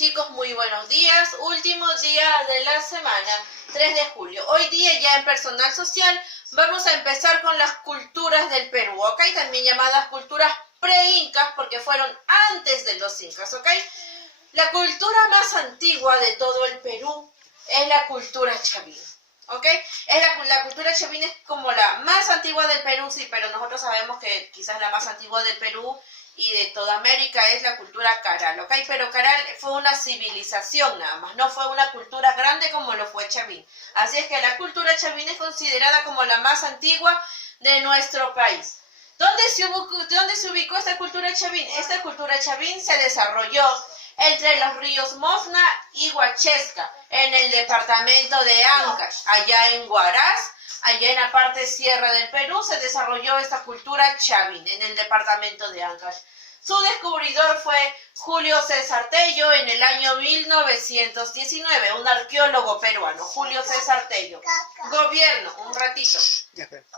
Chicos, muy buenos días. Último día de la semana, 3 de julio. Hoy día ya en Personal Social vamos a empezar con las culturas del Perú, ¿ok? También llamadas culturas pre-incas porque fueron antes de los incas, ¿ok? La cultura más antigua de todo el Perú es la cultura chavín, ¿ok? La cultura chavín es como la más antigua del Perú, sí, pero nosotros sabemos que quizás la más antigua del Perú y de toda América es la cultura Caral, ¿ok? Pero Caral fue una civilización nada más, no fue una cultura grande como lo fue Chavín. Así es que la cultura chavín es considerada como la más antigua de nuestro país. ¿Dónde se ubicó esta cultura chavín? Esta cultura chavín se desarrolló entre los ríos Mosna y Huachesca, en el departamento de Ancash, allá en Huaraz. Allá en la parte sierra del Perú se desarrolló esta cultura chavín, en el departamento de Ancash. Su descubridor fue Julio César Tello en el año 1919, un arqueólogo peruano, Julio César Tello. Gobierno, un ratito.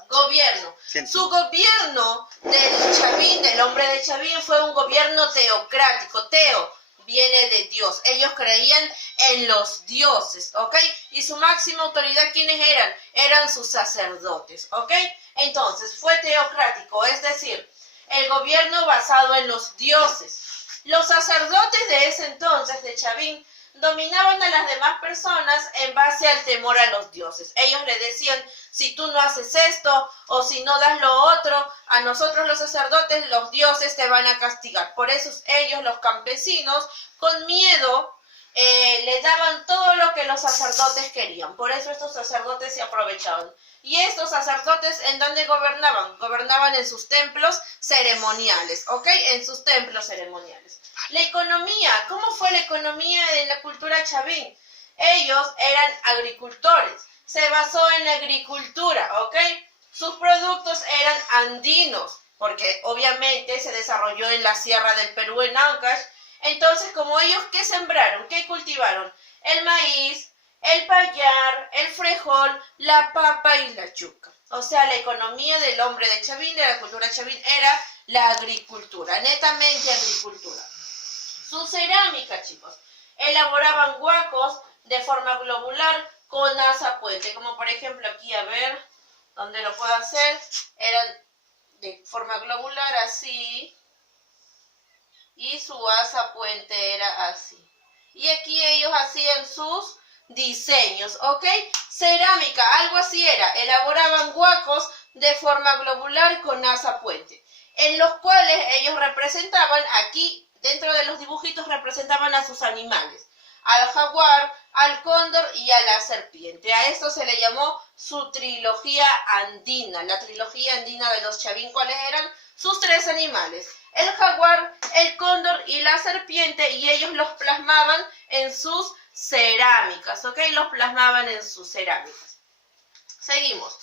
Gobierno. Su gobierno del chavín, del hombre de Chavín, fue un gobierno teocrático. Teo viene de Dios. Ellos creían en los dioses, ¿ok? Y su máxima autoridad, ¿quiénes eran? Eran sus sacerdotes, ¿ok? Entonces, fue teocrático, es decir, el gobierno basado en los dioses. Los sacerdotes de ese entonces, de Chavín, dominaban a las demás personas en base al temor a los dioses. Ellos le decían, si tú no haces esto o si no das lo otro, a nosotros los sacerdotes, los dioses te van a castigar. Por eso ellos, los campesinos, con miedo, le daban todo lo que los sacerdotes querían. Por eso estos sacerdotes se aprovechaban. Y estos sacerdotes, ¿en dónde gobernaban? Gobernaban en sus templos ceremoniales, ¿ok? En sus templos ceremoniales. La economía, ¿cómo fue la economía de la cultura chavín? Ellos eran agricultores, se basó en la agricultura, ¿ok? Sus productos eran andinos, porque obviamente se desarrolló en la sierra del Perú, en Ancash. Entonces, como ellos, ¿qué sembraron? ¿Qué cultivaron? El maíz, el payar, el frijol, la papa y la yuca. O sea, la economía del hombre de Chavín, de la cultura chavín, era la agricultura, netamente agricultura. Su cerámica, chicos, elaboraban huacos de forma globular con asa puente, como por ejemplo aquí, a ver, donde lo puedo hacer, eran de forma globular así, y su asa puente era así. Y aquí ellos hacían sus diseños, ¿ok? Cerámica, algo así era, elaboraban huacos de forma globular con asa puente, en los cuales ellos representaban aquí, dentro de los dibujitos representaban a sus animales, al jaguar, al cóndor y a la serpiente. A esto se le llamó su trilogía andina, la trilogía andina de los chavín. ¿Cuáles eran? Sus tres animales, el jaguar, el cóndor y la serpiente, y ellos los plasmaban en sus cerámicas, ¿ok? Los plasmaban en sus cerámicas. Seguimos.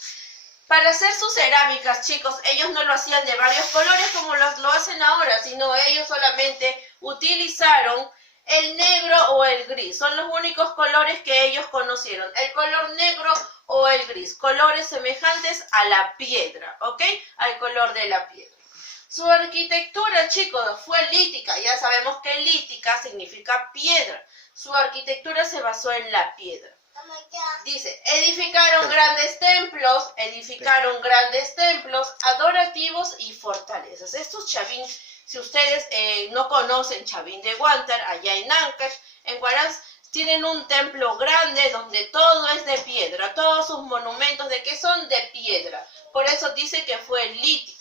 Para hacer sus cerámicas, chicos, ellos no lo hacían de varios colores como lo hacen ahora, sino ellos solamente utilizaron el negro o el gris. Son los únicos colores que ellos conocieron, el color negro o el gris, colores semejantes a la piedra, ¿ok? Al color de la piedra. Su arquitectura, chicos, fue lítica. Ya sabemos que lítica significa piedra. Su arquitectura se basó en la piedra. Dice, edificaron grandes templos adorativos y fortalezas. Estos chavín, si ustedes no conocen Chavín de Huántar, allá en Ancash, en Huaraz, tienen un templo grande donde todo es de piedra, todos sus monumentos de que son de piedra. Por eso dice que fue lítico.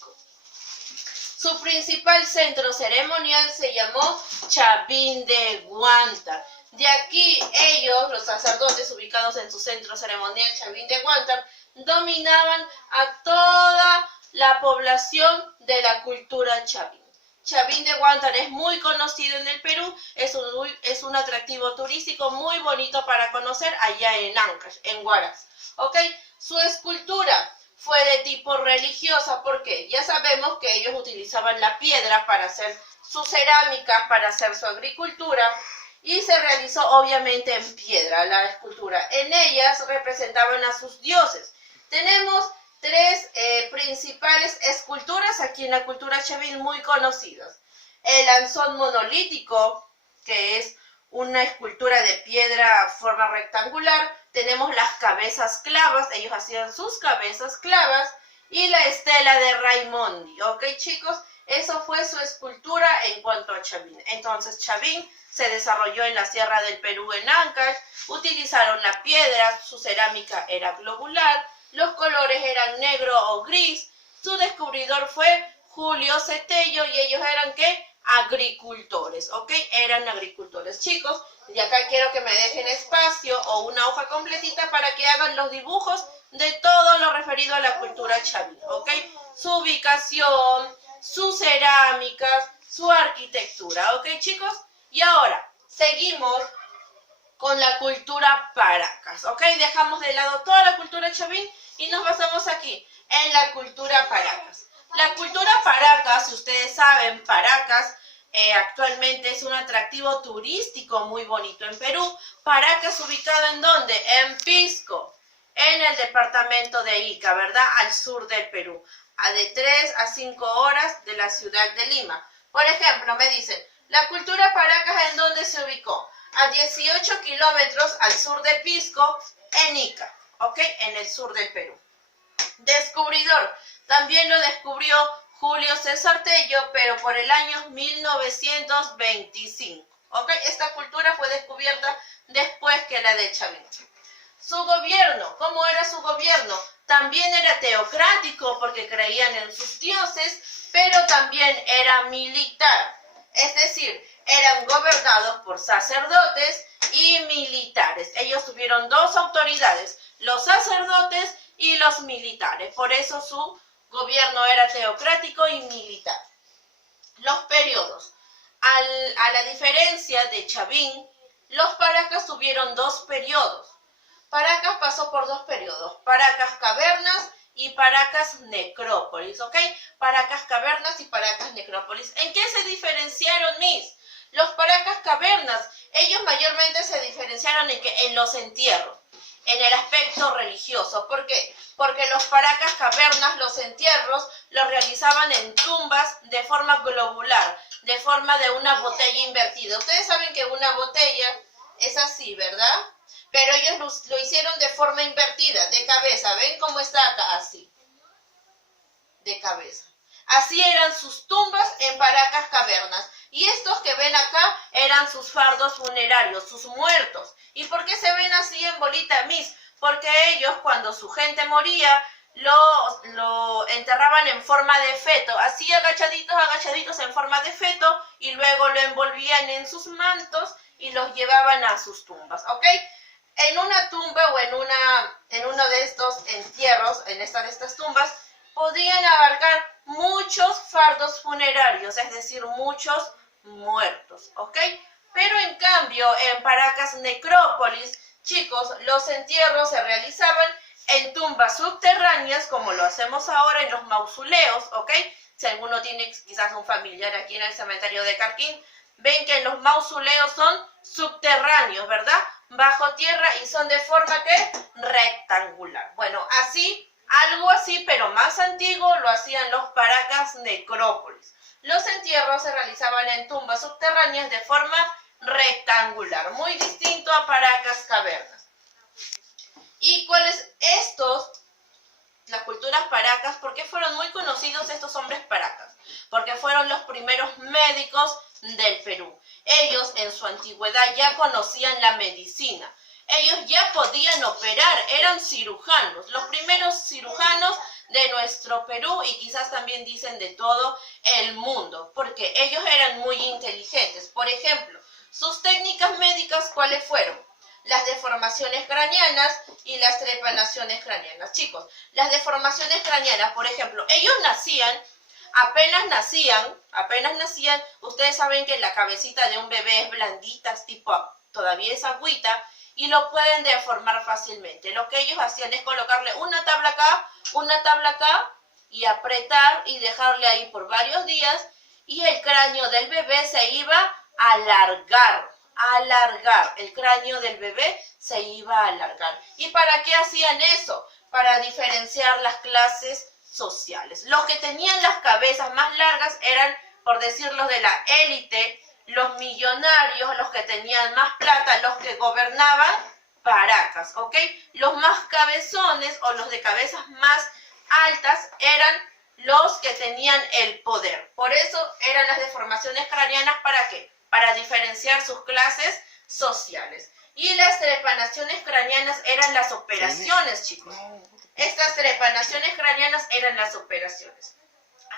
Su principal centro ceremonial se llamó Chavín de Huántar. De aquí ellos, los sacerdotes ubicados en su centro ceremonial Chavín de Huántar, dominaban a toda la población de la cultura chavín. Chavín de Huántar es muy conocido en el Perú, es un atractivo turístico muy bonito para conocer allá en Ancash, en Huaraz. ¿Ok? Su escultura fue de tipo religiosa, porque ya sabemos que ellos utilizaban la piedra para hacer sus cerámicas, para hacer su agricultura, y se realizó obviamente en piedra la escultura. En ellas representaban a sus dioses. Tenemos tres principales esculturas aquí en la cultura chavín muy conocidas. El anzón monolítico, que es una escultura de piedra forma rectangular. Tenemos las cabezas clavas, ellos hacían sus cabezas clavas, y la estela de Raimondi, ¿ok, chicos? Eso fue su escultura en cuanto a Chavín. Entonces Chavín se desarrolló en la Sierra del Perú, en Ancash. Utilizaron la piedra, su cerámica era globular, los colores eran negro o gris. Su descubridor fue Julio Cetello y ellos eran, ¿qué? Agricultores, ¿ok? Eran agricultores. Chicos, y acá quiero que me dejen espacio o una hoja completita para que hagan los dibujos de todo lo referido a la cultura chavín, ¿ok? Su ubicación, sus cerámicas, su arquitectura, ¿ok, chicos? Y ahora, seguimos con la cultura Paracas, ¿ok? Dejamos de lado toda la cultura chavín y nos basamos aquí, en la cultura Paracas. La cultura Paracas, si ustedes saben, Paracas actualmente es un atractivo turístico muy bonito en Perú. Paracas ubicado ¿en dónde? En Pisco, en el departamento de Ica, ¿verdad? Al sur del Perú, a de 3 a 5 horas de la ciudad de Lima. Por ejemplo, me dicen, la cultura Paracas ¿en dónde se ubicó? A 18 kilómetros al sur de Pisco, en Ica, ¿ok? En el sur del Perú. Descubridor, también lo descubrió Julio César Tello, pero por el año 1925, ¿ok? Esta cultura fue descubierta después que la de Chavín. Su gobierno, ¿cómo era su gobierno? También era teocrático porque creían en sus dioses, pero también era militar. Es decir, eran gobernados por sacerdotes y militares. Ellos tuvieron dos autoridades, los sacerdotes y los militares. Por eso su gobierno era teocrático y militar. Los periodos. A la diferencia de Chavín, los Paracas tuvieron dos periodos. Paracas pasó por dos periodos, Paracas Cavernas y Paracas Necrópolis, ¿ok? Paracas Cavernas y Paracas Necrópolis. ¿En qué se diferenciaron, mis? Los Paracas Cavernas, ellos mayormente se diferenciaron en los entierros, en el aspecto religioso. ¿Por qué? Porque los Paracas Cavernas, los entierros, los realizaban en tumbas de forma globular, de forma de una botella invertida. Ustedes saben que una botella es así, ¿verdad? Pero ellos lo hicieron de forma invertida, de cabeza. ¿Ven cómo está acá? Así. De cabeza. Así eran sus tumbas en Paracas Cavernas. Y estos que ven acá eran sus fardos funerarios, sus muertos. ¿Y por qué se ven así en bolita, mis? Porque ellos, cuando su gente moría, lo enterraban en forma de feto. Así agachaditos en forma de feto. Y luego lo envolvían en sus mantos y los llevaban a sus tumbas, ¿ok? En una tumba o en uno de estos entierros, en esta de estas tumbas, podían abarcar muchos fardos funerarios, es decir, muchos muertos, ¿ok? Pero en cambio, en Paracas Necrópolis, chicos, los entierros se realizaban en tumbas subterráneas, como lo hacemos ahora en los mausoleos, ¿ok? Si alguno tiene quizás un familiar aquí en el cementerio de Carquín, ven que los mausoleos son subterráneos, ¿verdad? Bajo tierra y son de forma ¿qué? Rectangular. Bueno, así, algo así, pero más antiguo, lo hacían los Paracas Necrópolis. Los entierros se realizaban en tumbas subterráneas de forma rectangular, muy distinto a Paracas Cavernas. ¿Y cuáles las culturas Paracas? ¿Por qué fueron muy conocidos estos hombres Paracas? Porque fueron los primeros médicos del Perú. Ellos en su antigüedad ya conocían la medicina. Ellos ya podían operar, eran cirujanos, los primeros cirujanos de nuestro Perú y quizás también dicen de todo el mundo, porque ellos eran muy inteligentes. Por ejemplo, sus técnicas médicas, ¿cuáles fueron? Las deformaciones craneanas y las trepanaciones craneanas. Chicos, las deformaciones craneanas, por ejemplo, ellos apenas nacían, ustedes saben que la cabecita de un bebé es blandita, todavía es agüita, y lo pueden deformar fácilmente. Lo que ellos hacían es colocarle una tabla acá, y apretar y dejarle ahí por varios días, y el cráneo del bebé se iba a alargar, el cráneo del bebé se iba a alargar. ¿Y para qué hacían eso? Para diferenciar las clases sociales. Los que tenían las cabezas más largas eran, por decirlo, de la élite, los millonarios, los que tenían más plata, los que gobernaban Paracas, ¿ok? Los más cabezones o los de cabezas más altas eran los que tenían el poder. Por eso eran las deformaciones craneanas, ¿para qué? Para diferenciar sus clases sociales. Y las trepanaciones craneanas eran las operaciones, chicos. Estas trepanaciones craneanas eran las operaciones.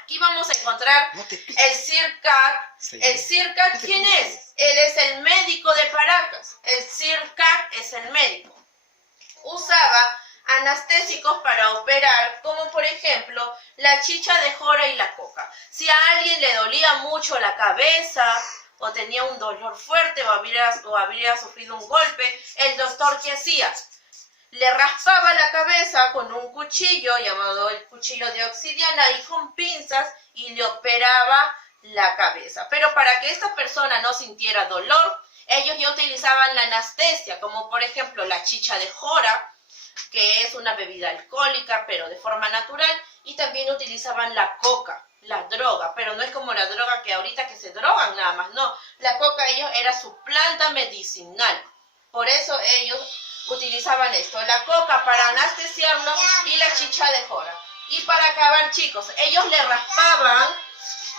Aquí vamos a encontrar el Sir Kak. El Sir Kak, ¿quién es? Él es el médico de Paracas. El Sir Kak es el médico. Usaba anestésicos para operar, como por ejemplo la chicha de jora y la coca. Si a alguien le dolía mucho la cabeza o tenía un dolor fuerte o habría sufrido un golpe, el doctor, ¿qué hacía? Le raspaba la cabeza con un cuchillo llamado el cuchillo de obsidiana y con pinzas y le operaba la cabeza. Pero para que esta persona no sintiera dolor, ellos ya utilizaban la anestesia, como por ejemplo la chicha de jora, que es una bebida alcohólica, pero de forma natural, y también utilizaban la coca, la droga, pero no es como la droga que ahorita que se drogan nada más, no. La coca era su planta medicinal, por eso ellos utilizaban esto, la coca para anestesiarlo y la chicha de jora. Y para acabar, chicos, ellos le raspaban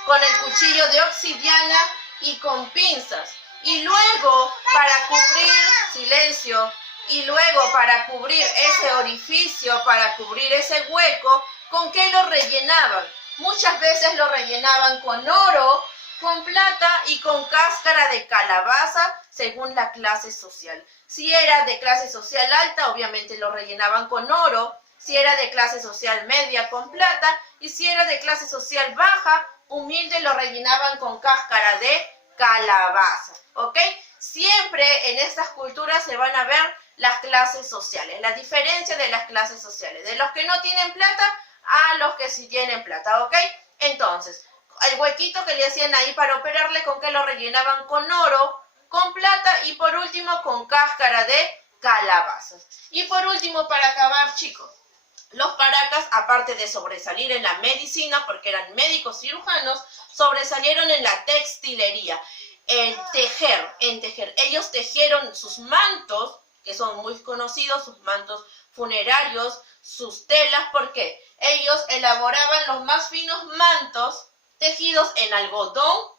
con el cuchillo de obsidiana y con pinzas. Y luego, para cubrir, silencio, y luego para cubrir ese orificio, para cubrir ese hueco, ¿con qué lo rellenaban? Muchas veces lo rellenaban con oro, con plata y con cáscara de calabaza, según la clase social. Si era de clase social alta, obviamente lo rellenaban con oro. Si era de clase social media, con plata. Y si era de clase social baja, humilde, lo rellenaban con cáscara de calabaza. ¿Ok? Siempre en estas culturas se van a ver las clases sociales, la diferencia de las clases sociales, de los que no tienen plata a los que sí tienen plata. ¿Ok? Entonces, el huequito que le hacían ahí para operarle, ¿con qué lo rellenaban? Con oro, con plata y por último con cáscara de calabazas. Y por último, para acabar, chicos, los Paracas, aparte de sobresalir en la medicina, porque eran médicos cirujanos, sobresalieron en la textilería, en tejer. Ellos tejieron sus mantos, que son muy conocidos, sus mantos funerarios, sus telas, porque ellos elaboraban los más finos mantos tejidos en algodón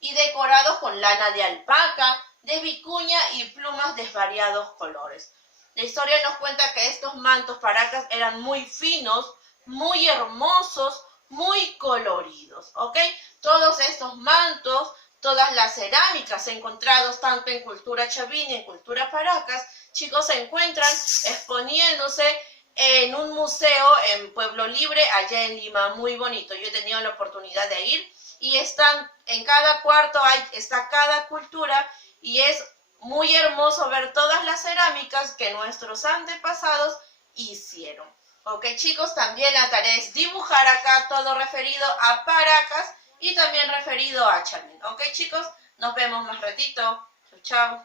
y decorados con lana de alpaca, de vicuña y plumas de variados colores. La historia nos cuenta que estos mantos Paracas eran muy finos, muy hermosos, muy coloridos, ¿ok? Todos estos mantos, todas las cerámicas encontrados tanto en cultura chavina y en cultura Paracas, chicos, se encuentran exponiéndose en un museo en Pueblo Libre, allá en Lima, muy bonito. Yo he tenido la oportunidad de ir y están en cada cuarto, está cada cultura y es muy hermoso ver todas las cerámicas que nuestros antepasados hicieron. Ok, chicos, también la tarea es dibujar acá todo referido a Paracas y también referido a Chavín. Ok, chicos, nos vemos más ratito. Chau, chau.